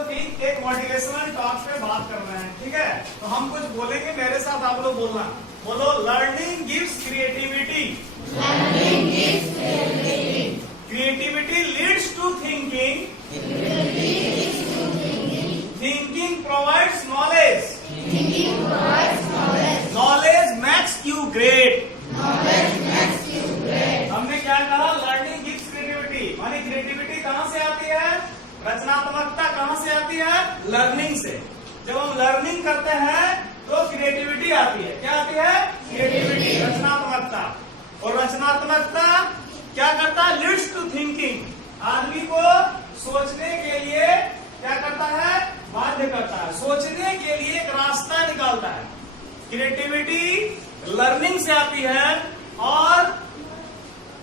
एक motivational talk पे बात कर रहे हैं, ठीक है। तो हम कुछ बोलेंगे, मेरे साथ आप लोग बोलना। बोलो, learning gives creativity, creativity leads to thinking, thinking provides knowledge, knowledge makes you great. हमने क्या कहा? लर्निंग गिव्स क्रिएटिविटी, मानी क्रिएटिविटी कहां से आती है? रचनात्मकता कहां से आती है? लर्निंग से। जब हम लर्निंग करते हैं तो क्रिएटिविटी आती है। क्या आती है? क्रिएटिविटी, रचनात्मकता। और रचनात्मकता क्या करता है? लीड्स टू थिंकिंग, आदमी को सोचने के लिए क्या करता है? बाध्य करता है, सोचने के लिए एक रास्ता निकालता है। क्रिएटिविटी लर्निंग से आती है और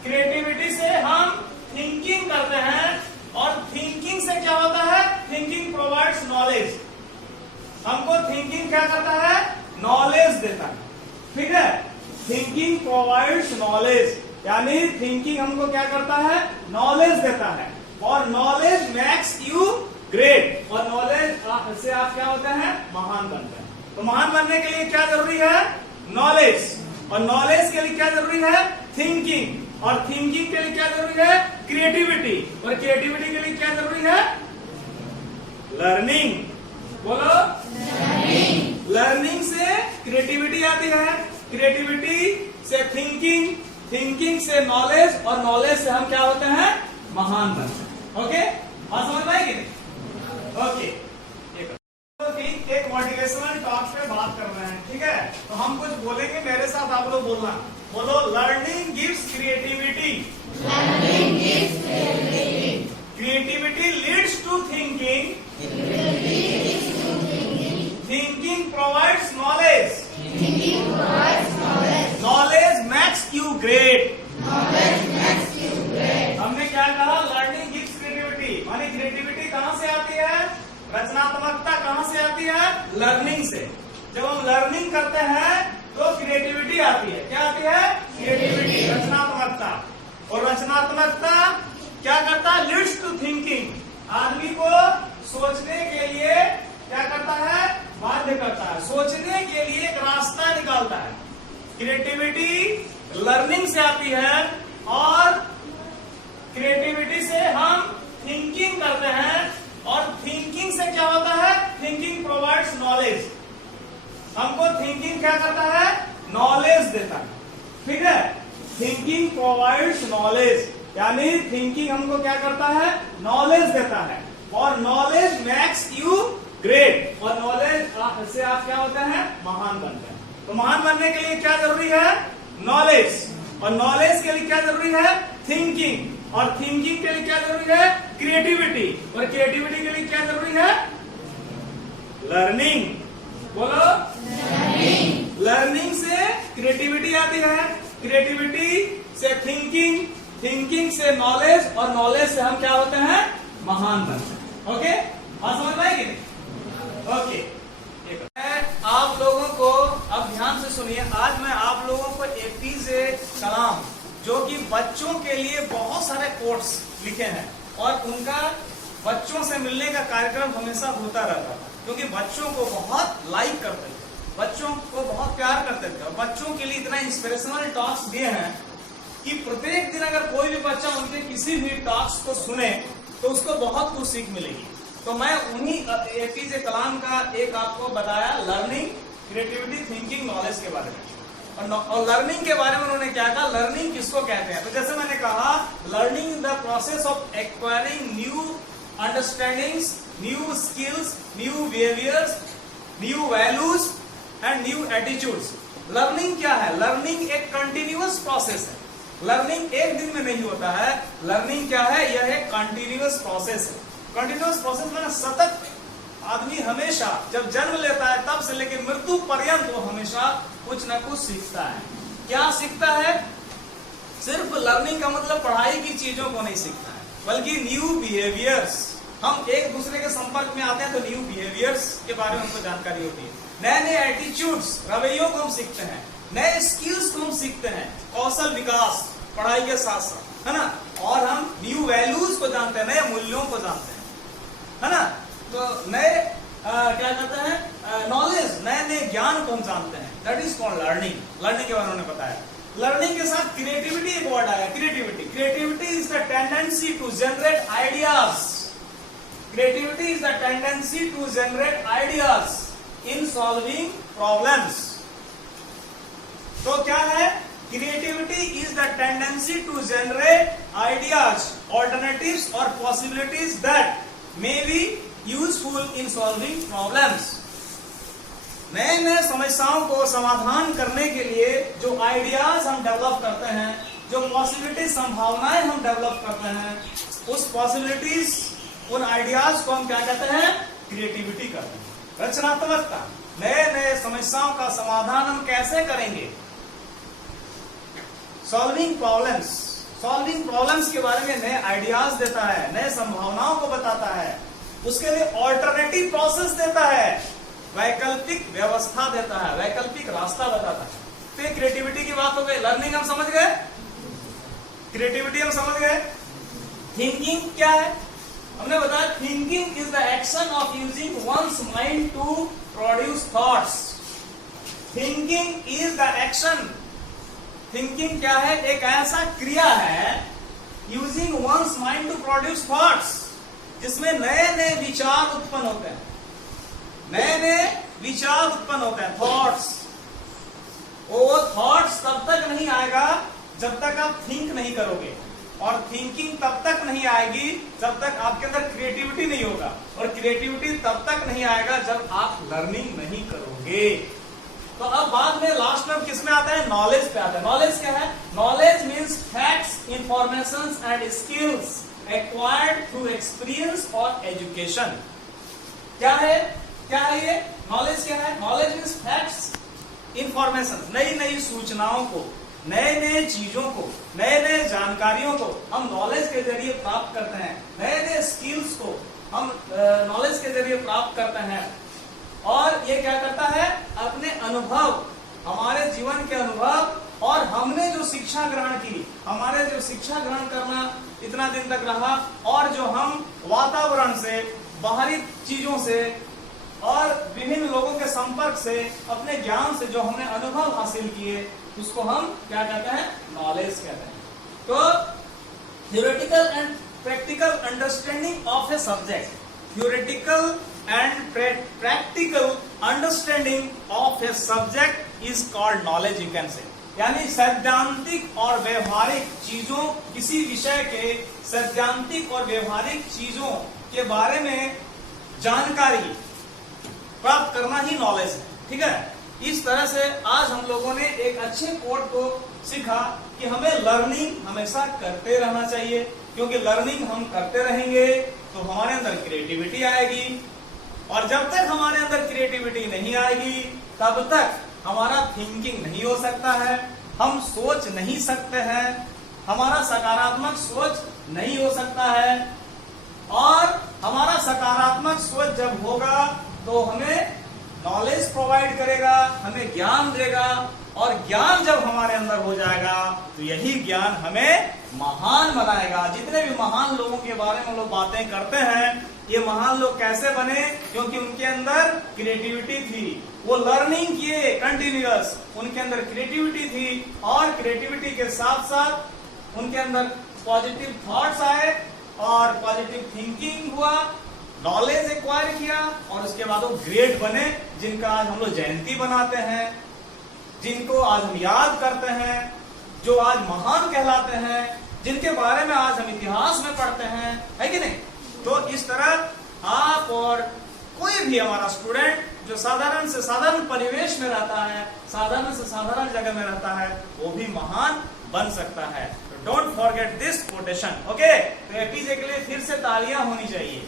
क्रिएटिविटी से हम थिंकिंग करते हैं, और थिंकिंग से क्या होता है? Thinking provides knowledge. हमको थिंकिंग क्या करता है? नॉलेज देता है, ठीक है। थिंकिंग प्रोवाइड्स नॉलेज, यानी थिंकिंग हमको क्या करता है? नॉलेज देता है। और नॉलेज मेक्स यू ग्रेट, और नॉलेज से आप क्या होते हैं? महान बनते हैं। तो महान बनने के लिए क्या जरूरी है? नॉलेज। और नॉलेज के लिए क्या जरूरी है? थिंकिंग। और थिंकिंग के लिए क्या जरूरी है? क्रिएटिविटी। और क्रिएटिविटी के लिए क्या जरूरी है? लर्निंग। बोलो, लर्निंग से क्रिएटिविटी आती है, क्रिएटिविटी से थिंकिंग, थिंकिंग से नॉलेज, और नॉलेज से हम क्या होते हैं? महान बनते हैं। ओके, बात समझ में आएगी? ओके, एक मोटिवेशनल टॉक पे बात कर रहे हैं, ठीक है। तो हम कुछ बोलेंगे, मेरे साथ आप लोग बोलना। बोलो, learning gives creativity, creativity leads to thinking, thinking provides knowledge, knowledge makes you great. हमने क्या कहा? लर्निंग गिव्स क्रिएटिविटी, मानी क्रिएटिविटी कहां से आती है? रचनात्मकता कहां से आती है? लर्निंग से। जब हम लर्निंग करते हैं तो क्रिएटिविटी आती है। क्या आती है? क्रिएटिविटी, रचनात्मकता। और रचनात्मकता क्या करता है? लीड्स टू थिंकिंग, आदमी को सोचने के लिए क्या करता है? बाध्य करता है, सोचने के लिए एक रास्ता निकालता है। क्रिएटिविटी लर्निंग से आती है, और क्रिएटिविटी से हम थिंकिंग करते हैं, और थिंकिंग से क्या होता है? Thinking provides knowledge. हमको थिंकिंग क्या करता है? नॉलेज देता है, ठीक है। थिंकिंग प्रोवाइड्स नॉलेज, यानी थिंकिंग हमको क्या करता है? नॉलेज देता है। और नॉलेज मेक्स यू ग्रेट, और नॉलेज से आप क्या होते हैं? महान बनते हैं। तो महान बनने के लिए क्या जरूरी है? नॉलेज। और नॉलेज के लिए क्या जरूरी है? थिंकिंग। और थिंकिंग के लिए क्या जरूरी है? क्रिएटिविटी। और क्रिएटिविटी के लिए क्या जरूरी है? लर्निंग। बोलो, लर्निंग से क्रिएटिविटी आती है, क्रिएटिविटी से थिंकिंग, थिंकिंग से नॉलेज, और नॉलेज से हम क्या होते हैं? महान बनते हैं। ओके, बात समझ में आएगी? ओके, आप लोगों को अब ध्यान से सुनिए। आज मैं आप लोगों को एपीजे कलाम, जो कि बच्चों के लिए बहुत सारे कोट्स लिखे हैं, और उनका बच्चों से मिलने का कार्यक्रम हमेशा होता रहता था, क्योंकि बच्चों को बहुत लाइक करते थे, बच्चों को बहुत प्यार करते थे, और बच्चों के लिए इतना इंस्पिरेशनल टॉक्स दिए हैं कि प्रत्येक दिन अगर कोई भी बच्चा उनके किसी भी टॉक्स को सुने तो उसको बहुत कुछ सीख मिलेगी। तो मैं उन्हीं एपीजे कलाम का एक आपको बताया, लर्निंग, क्रिएटिविटी, थिंकिंग, नॉलेज के बारे में। और लर्निंग के बारे में उन्होंने क्या कहा? लर्निंग किसको कहते हैं? तो जैसे मैंने कहा, learning the process of acquiring new understandings, new skills, new behaviours, new values and new attitudes. Learning क्या है? लर्निंग एक कंटिन्यूअस प्रोसेस है। लर्निंग एक दिन में नहीं होता है। लर्निंग क्या है? यह एक कंटिन्यूअस प्रोसेस है। कंटिन्यूअस प्रोसेस में सतत आदमी हमेशा जब जन्म लेता है तब से लेकर मृत्यु पर्यंत वो हमेशा कुछ न कुछ सीखता है। क्या सीखता है? सिर्फ लर्निंग का मतलब पढ़ाई की चीजों को नहीं सीखता है, बल्कि न्यू बिहेवियर्स। हम एक दूसरे के संपर्क में आते हैं तो न्यू बिहेवियर्स के बारे में हमको जानकारी होती है, नए नए एटीट्यूड्स, रवैयों को हम सीखते हैं, नए स्किल्स को हम सीखते हैं, कौशल विकास पढ़ाई के साथ साथ, है ना। और हम न्यू वैल्यूज को जानते हैं, नए मूल्यों को जानते हैं, है ना। तो नए क्या कहते हैं नॉलेज, नए नए ज्ञान को हम जानते हैं, that is called learning. Learning के बारे में उन्होंने बताया। लर्निंग के साथ क्रिएटिविटी एक वर्ड आया, creativity. Creativity is the tendency to generate ideas. Creativity is the tendency to generate ideas in solving problems. तो क्या है? Creativity is the tendency to generate ideas, alternatives और possibilities that may be useful in solving problems. नए नए समस्याओं को समाधान करने के लिए जो आइडियाज हम डेवलप करते हैं, जो पॉसिबिलिटीज संभावनाएं हम डेवलप करते हैं, उस पॉसिबिलिटीज उन आइडियाज को हम क्या कहते हैं? क्रिएटिविटी कहते हैं, रचनात्मकता। नए नए समस्याओं का समाधान हम कैसे करेंगे? Solving problems. सॉल्विंग प्रॉब्लम्स के बारे में नए आइडियाज देता है, नए संभावनाओं को बताता है, उसके लिए ऑल्टरनेटिव प्रोसेस देता है, वैकल्पिक व्यवस्था देता है, वैकल्पिक रास्ता बताता है। तो ये क्रिएटिविटी की बात हो गई। लर्निंग हम समझ गए, क्रिएटिविटी हम समझ गए। थिंकिंग क्या है? हमने बताया thinking is the action of using one's mind to produce thoughts. Thinking is the action. Thinking क्या है? एक ऐसा क्रिया है using one's mind to produce thoughts, जिसमें नए नए विचार उत्पन्न होते हैं, नए नए विचार उत्पन्न होते हैं, थॉट्स। वो थॉट्स तब तक नहीं आएगा जब तक आप थिंक नहीं करोगे, और थिंकिंग तब तक नहीं आएगी जब तक आपके अंदर क्रिएटिविटी नहीं होगा, और क्रिएटिविटी तब तक नहीं आएगा जब आप लर्निंग नहीं करोगे। तो अब बाद में लास्ट में किस में आता है? नॉलेज पे आता है। नॉलेज क्या है? Knowledge means facts, information and skills acquired through experience और एजुकेशन। क्या है? क्या है ये नॉलेज? क्या है? नॉलेज मीन्स फैक्ट्स, इंफॉर्मेशन, नई नई सूचनाओं को, नए नए चीजों को, नए नए जानकारियों को हम नॉलेज के जरिए प्राप्त करते हैं, नए नए स्किल्स को हम नॉलेज के जरिए प्राप्त करते हैं। और ये क्या करता है? अपने अनुभव, हमारे जीवन के अनुभव, और हमने जो शिक्षा ग्रहण की, हमारे जो शिक्षा ग्रहण करना इतना दिन तक रहा, और जो हम वातावरण से, बाहरी चीजों से और विभिन्न लोगों के संपर्क से, अपने ज्ञान से जो हमने अनुभव हासिल किए, उसको हम क्या कहते हैं? नॉलेज कहते हैं। तो theoretical and practical understanding of a subject, theoretical and practical understanding of a subject is called knowledge, you can say। यानी सैद्धांतिक और व्यवहारिक चीजों, किसी विषय के सैद्धांतिक और व्यवहारिक चीजों के बारे में जानकारी प्राप्त करना ही नॉलेज है। ठीक है? इस तरह से आज हम लोगों ने एक अच्छे कोड को सीखा कि हमें लर्निंग हमेशा करते रहना चाहिए, क्योंकि लर्निंग हम करते रहेंगे तो हमारे अंदर क्रिएटिविटी आएगी, और जब तक हमारे अंदर क्रिएटिविटी नहीं आएगी तब तक हमारा थिंकिंग नहीं हो सकता है, हम सोच नहीं सकते हैं, हमारा सकारात्मक सोच नहीं हो सकता है। और हमारा सकारात्मक सोच जब होगा तो हमें नॉलेज प्रोवाइड करेगा, हमें ज्ञान देगा, और ज्ञान जब हमारे अंदर हो जाएगा तो यही ज्ञान हमें महान बनाएगा। जितने भी महान लोगों के बारे में लोग बातें करते हैं, ये महान लोग कैसे बने? क्योंकि उनके अंदर क्रिएटिविटी थी, वो लर्निंग किए कंटिन्यूअस, उनके अंदर क्रिएटिविटी थी, और क्रिएटिविटी के साथ साथ उनके अंदर पॉजिटिव थॉट्स आए, और पॉजिटिव थिंकिंग हुआ, नॉलेज एक्वायर किया, और उसके बाद वो ग्रेट बने, जिनका आज हम लोग जयंती बनाते हैं, जिनको आज हम याद करते हैं, जो आज महान कहलाते हैं, जिनके बारे में आज हम इतिहास में पढ़ते हैं, है कि नहीं? तो इस तरह आप और कोई भी हमारा स्टूडेंट जो साधारण से साधारण परिवेश में रहता है, साधारण से साधारण जगह में रहता है, वो भी महान बन सकता है। तो don't forget this quotation. Okay, तो एपीजे के लिए फिर से तालियां होनी चाहिए।